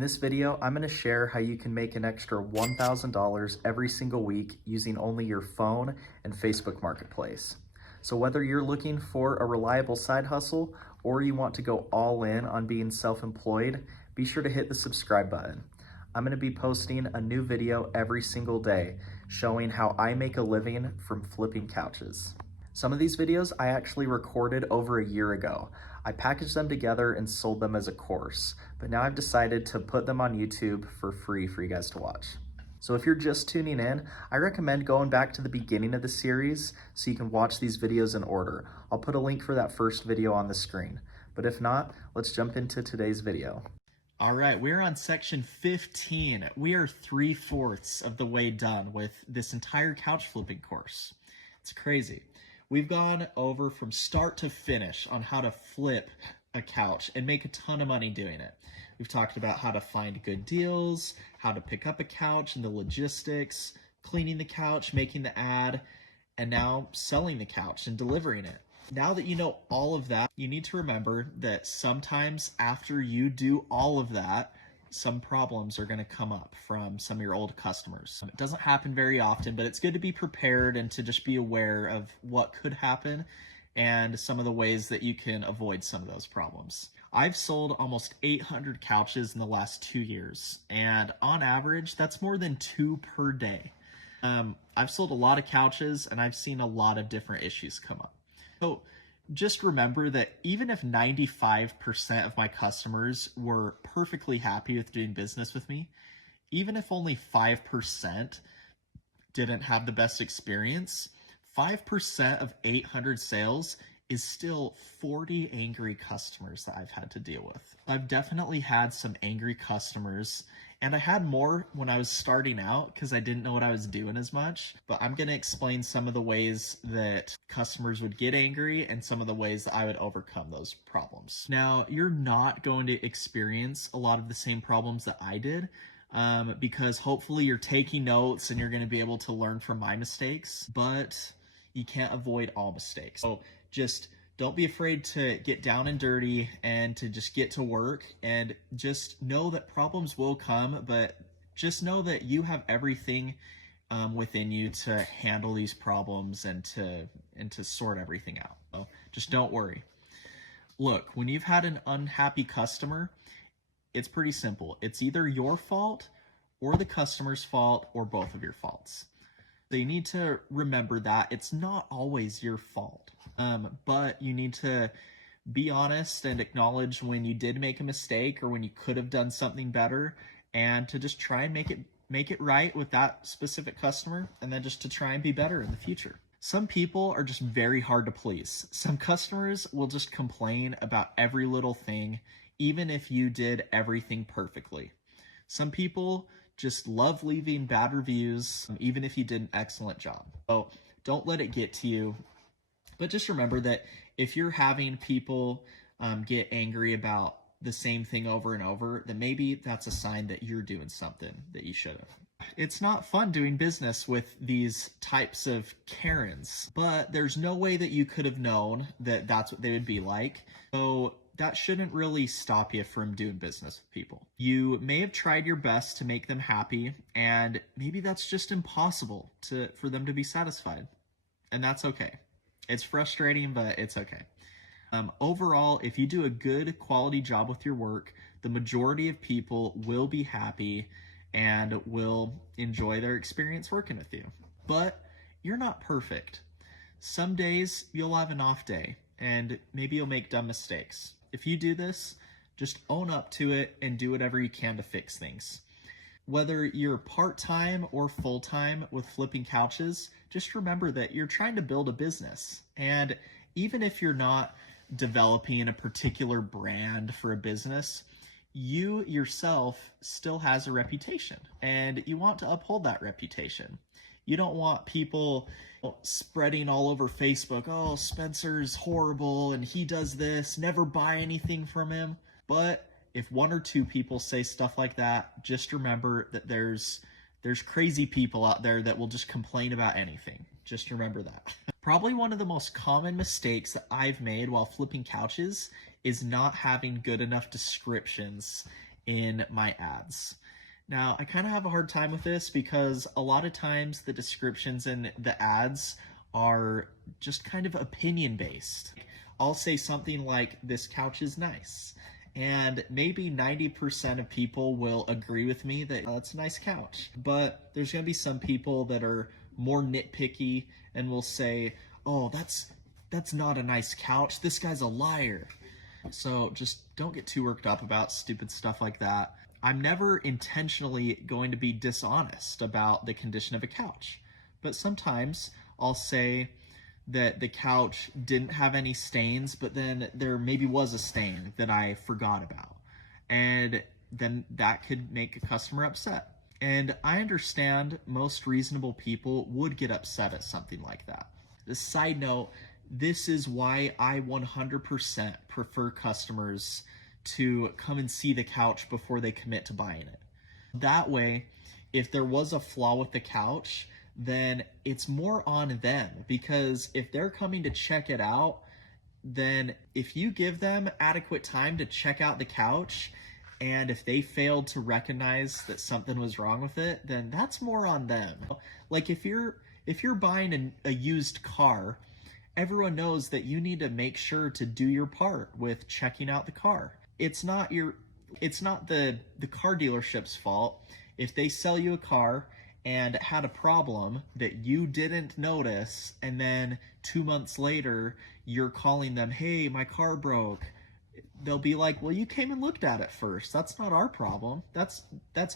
this video, I'm going to share how you can make an extra $1,000 every single week using only your phone and Facebook Marketplace. So whether you're looking for a reliable side hustle or you want to go all in on being self-employed, be sure to hit the subscribe button. I'm going to be posting a new video every single day showing how I make a living from flipping couches. Some of these videos I actually recorded over a year ago. I packaged them together and sold them as a course, but now I've decided to put them on YouTube for free for you guys to watch. So if you're just tuning in, I recommend going back to the beginning of the series so you can watch these videos in order. I'll put a link for that first video on the screen. But if not, let's jump into today's video. All right, we're on section 15. We are 3/4 of the way done with this entire couch flipping course. It's crazy. We've gone over from start to finish on how to flip a couch and make a ton of money doing it. We've talked about how to find good deals, how to pick up a couch and the logistics, cleaning the couch, making the ad, and now selling the couch and delivering it. Now that you know all of that, you need to remember that sometimes after you do all of that, some problems are going to come up from some of your old customers. It doesn't happen very often, but it's good to be prepared and to just be aware of what could happen and some of the ways that you can avoid some of those problems. I've sold almost 800 couches in the last 2 years, and on average, that's more than 2 per day. I've sold a lot of couches, and I've seen a lot of different issues come up. So just remember that even if 95% of my customers were perfectly happy with doing business with me, even if only 5% didn't have the best experience, 5% of 800 sales is still 40 angry customers that I've had to deal with. I've definitely had some angry customers, and I had more when I was starting out because I didn't know what I was doing as much. But I'm going to explain some of the ways that customers would get angry and some of the ways that I would overcome those problems. Now, you're not going to experience a lot of the same problems that I did because hopefully you're taking notes and you're going to be able to learn from my mistakes, but you can't avoid all mistakes. So just don't be afraid to get down and dirty and to just get to work, and just know that problems will come, but just know that you have everything within you to handle these problems and to sort everything out. So just don't worry. Look, when you've had an unhappy customer, it's pretty simple. It's either your fault or the customer's fault or both of your faults. So you need to remember that it's not always your fault. But you need to be honest and acknowledge when you did make a mistake or when you could have done something better, and to just try and make it right with that specific customer, and then just to try and be better in the future. Some people are just very hard to please. Some customers will just complain about every little thing, even if you did everything perfectly. Some people just love leaving bad reviews, even if you did an excellent job. So don't let it get to you. But just remember that if you're having people get angry about the same thing over and over, then maybe that's a sign that you're doing something that you should have. It's not fun doing business with these types of Karens, but there's no way that you could have known that that's what they would be like. So that shouldn't really stop you from doing business with people. You may have tried your best to make them happy, and maybe that's just impossible for them to be satisfied. And that's okay. It's frustrating, but it's okay. Overall, if you do a good quality job with your work, the majority of people will be happy and will enjoy their experience working with you. But you're not perfect. Some days you'll have an off day, and maybe you'll make dumb mistakes. If you do this, just own up to it and do whatever you can to fix things. Whether you're part-time or full-time with flipping couches, just remember that you're trying to build a business. And even if you're not developing a particular brand for a business, you yourself still has a reputation, and you want to uphold that reputation. You don't want people spreading all over Facebook, oh, Spencer's horrible and he does this, never buy anything from him. But if 1 or 2 people say stuff like that, just remember that there's crazy people out there that will just complain about anything. Just remember that. Probably one of the most common mistakes that I've made while flipping couches is not having good enough descriptions in my ads. Now, I kind of have a hard time with this because a lot of times the descriptions in the ads are just kind of opinion based. I'll say something like, this couch is nice. And maybe 90% of people will agree with me that it's a nice couch. But there's going to be some people that are more nitpicky and will say, oh, that's not a nice couch. This guy's a liar. So just don't get too worked up about stupid stuff like that. I'm never intentionally going to be dishonest about the condition of a couch, but sometimes I'll say that the couch didn't have any stains, but then there maybe was a stain that I forgot about. And then that could make a customer upset. And I understand most reasonable people would get upset at something like that. The side note, this is why I 100% prefer customers to come and see the couch before they commit to buying it. That way, if there was a flaw with the couch, then it's more on them, because if they're coming to check it out, then if you give them adequate time to check out the couch, and if they failed to recognize that something was wrong with it, then that's more on them. Like if you're buying a used car, everyone knows that you need to make sure to do your part with checking out the car. It's not the car dealership's fault if they sell you a car and had a problem that you didn't notice, and then 2 months later you're calling them, hey, my car broke. They'll be like, well, you came and looked at it first. That's not our problem. That's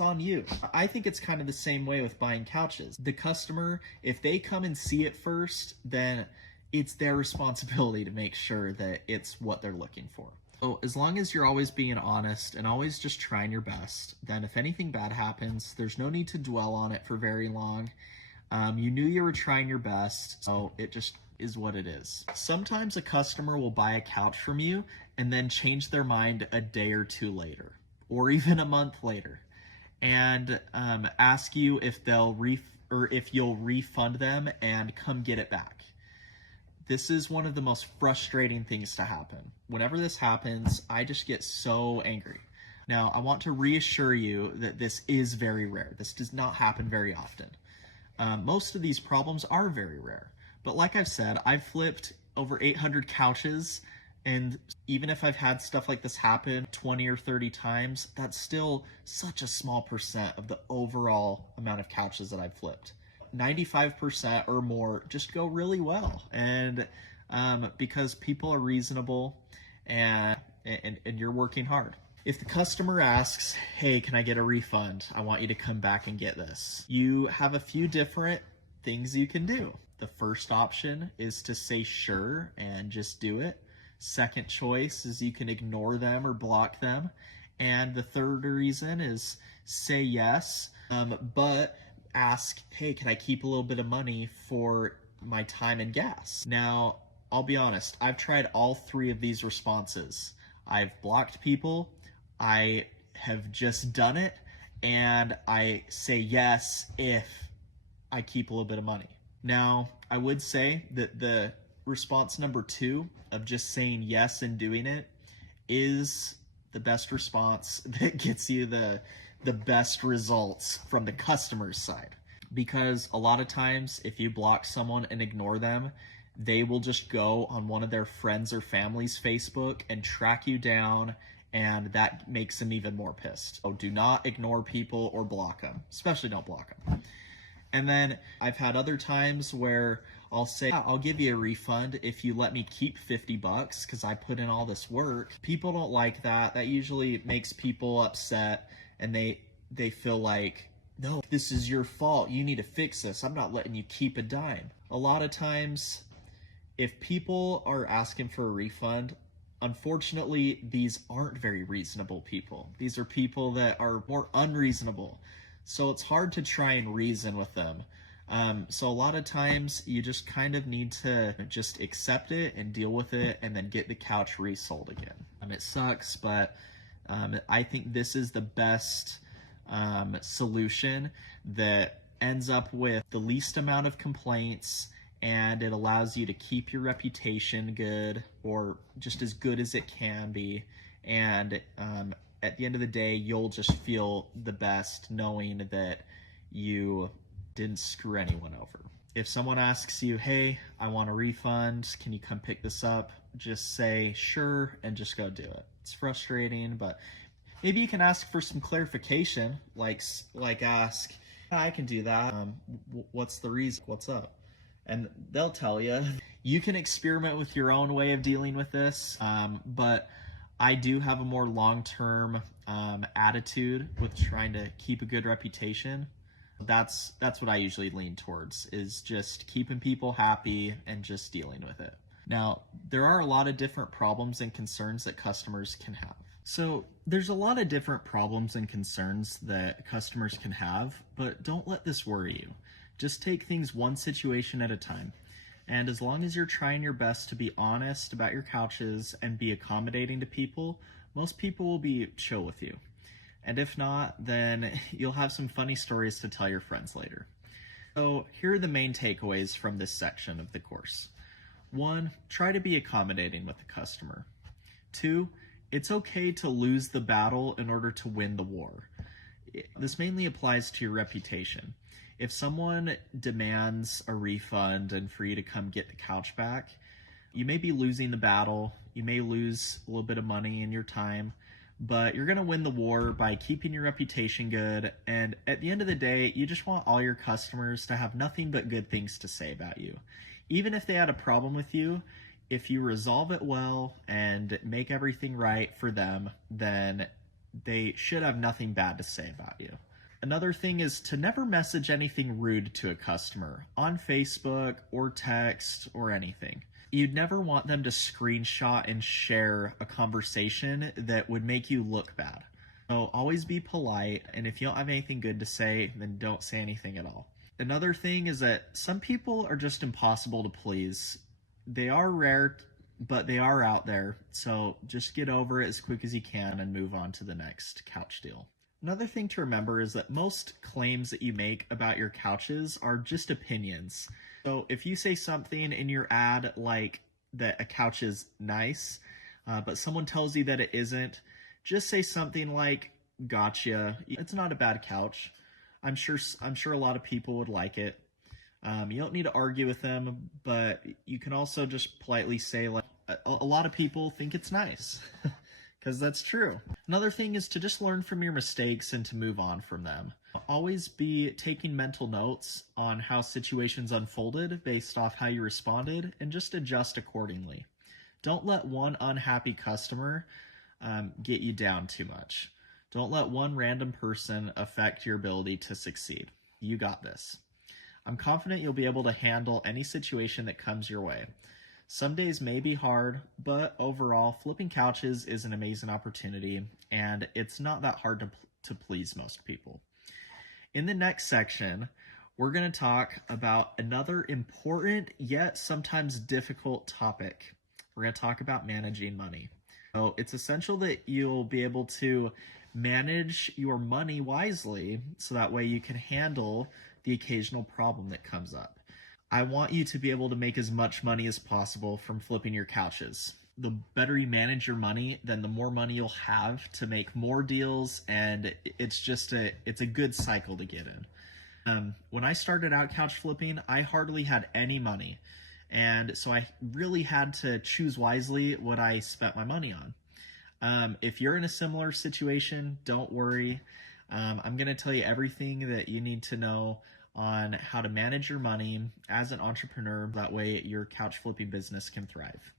on you. I think it's kind of the same way with buying couches. The customer, if they come and see it first, then it's their responsibility to make sure that it's what they're looking for. So as long as you're always being honest and always just trying your best, then if anything bad happens, there's no need to dwell on it for very long. You knew you were trying your best, so it just is what it is. Sometimes a customer will buy a couch from you and then change their mind a day or two later, or even a month later, and ask you if if you'll refund them and come get it back. This is one of the most frustrating things to happen. Whenever this happens, I just get so angry. Now, I want to reassure you that this is very rare. This does not happen very often. Most of these problems are very rare. But like I've said, I've flipped over 800 couches, and even if I've had stuff like this happen 20 or 30 times, that's still such a small percent of the overall amount of couches that I've flipped. 95% or more just go really well, and because people are reasonable and you're working hard. If the customer asks, hey, can I get a refund? I want you to come back and get this. You have a few different things you can do. The first option is to say sure and just do it. Second choice is you can ignore them or block them. And the third reason is say yes, but ask, hey, can I keep a little bit of money for my time and gas? Now, I'll be honest, I've tried all three of these responses. I've blocked people, I have just done it, and I say yes if I keep a little bit of money. Now, I would say that the response number 2 of just saying yes and doing it is the best response that gets you the best results from the customer's side. Because a lot of times if you block someone and ignore them, they will just go on one of their friends or family's Facebook and track you down, and that makes them even more pissed. So do not ignore people or block them, especially don't block them. And then I've had other times where I'll say, I'll give you a refund if you let me keep $50 because I put in all this work. People don't like that. That usually makes people upset, and they feel like, no, this is your fault. You need to fix this. I'm not letting you keep a dime. A lot of times, if people are asking for a refund, unfortunately, these aren't very reasonable people. These are people that are more unreasonable. So it's hard to try and reason with them. So a lot of times you just kind of need to just accept it and deal with it and then get the couch resold again. It sucks, but I think this is the best solution that ends up with the least amount of complaints, and it allows you to keep your reputation good, or just as good as it can be, and at the end of the day, you'll just feel the best knowing that you didn't screw anyone over. If someone asks you, hey, I want a refund, can you come pick this up? Just say sure and just go do it. It's frustrating, but maybe you can ask for some clarification, like ask, I can do that. What's the reason? What's up? And they'll tell you. You can experiment with your own way of dealing with this, but I do have a more long-term attitude with trying to keep a good reputation. That's what I usually lean towards, is just keeping people happy and just dealing with it. Now, there are a lot of different problems and concerns that customers can have. So there's a lot of different problems and concerns that customers can have, but don't let this worry you. Just take things one situation at a time. And as long as you're trying your best to be honest about your couches and be accommodating to people, most people will be chill with you. And if not, then you'll have some funny stories to tell your friends later. So here are the main takeaways from this section of the course. 1, try to be accommodating with the customer. 2, it's okay to lose the battle in order to win the war. This mainly applies to your reputation. If someone demands a refund and for you to come get the couch back, you may be losing the battle. You may lose a little bit of money and your time, but you're going to win the war by keeping your reputation good. And at the end of the day, you just want all your customers to have nothing but good things to say about you. Even if they had a problem with you, if you resolve it well and make everything right for them, then they should have nothing bad to say about you. Another thing is to never message anything rude to a customer on Facebook or text or anything. You'd never want them to screenshot and share a conversation that would make you look bad. So always be polite, and if you don't have anything good to say, then don't say anything at all. Another thing is that some people are just impossible to please. They are rare, but they are out there, so just get over it as quick as you can and move on to the next couch deal. Another thing to remember is that most claims that you make about your couches are just opinions. So if you say something in your ad like that a couch is nice, but someone tells you that it isn't, just say something like, gotcha, it's not a bad couch. I'm sure a lot of people would like it. You don't need to argue with them, but you can also just politely say, like, a lot of people think it's nice. Because that's true. Another thing is to just learn from your mistakes and to move on from them. Always be taking mental notes on how situations unfolded based off how you responded, and just adjust accordingly. Don't let one unhappy customer get you down too much. Don't let one random person affect your ability to succeed. You got this. I'm confident you'll be able to handle any situation that comes your way. Some days may be hard, but overall, flipping couches is an amazing opportunity, and it's not that hard to please most people. In the next section, we're going to talk about another important yet sometimes difficult topic. We're going to talk about managing money. So it's essential that you'll be able to manage your money wisely so that way you can handle the occasional problem that comes up. I want you to be able to make as much money as possible from flipping your couches. The better you manage your money, then the more money you'll have to make more deals, and it's a good cycle to get in. When I started out couch flipping, I hardly had any money, and so I really had to choose wisely what I spent my money on. If you're in a similar situation, don't worry. I'm going to tell you everything that you need to know on how to manage your money as an entrepreneur. That way your couch flipping business can thrive.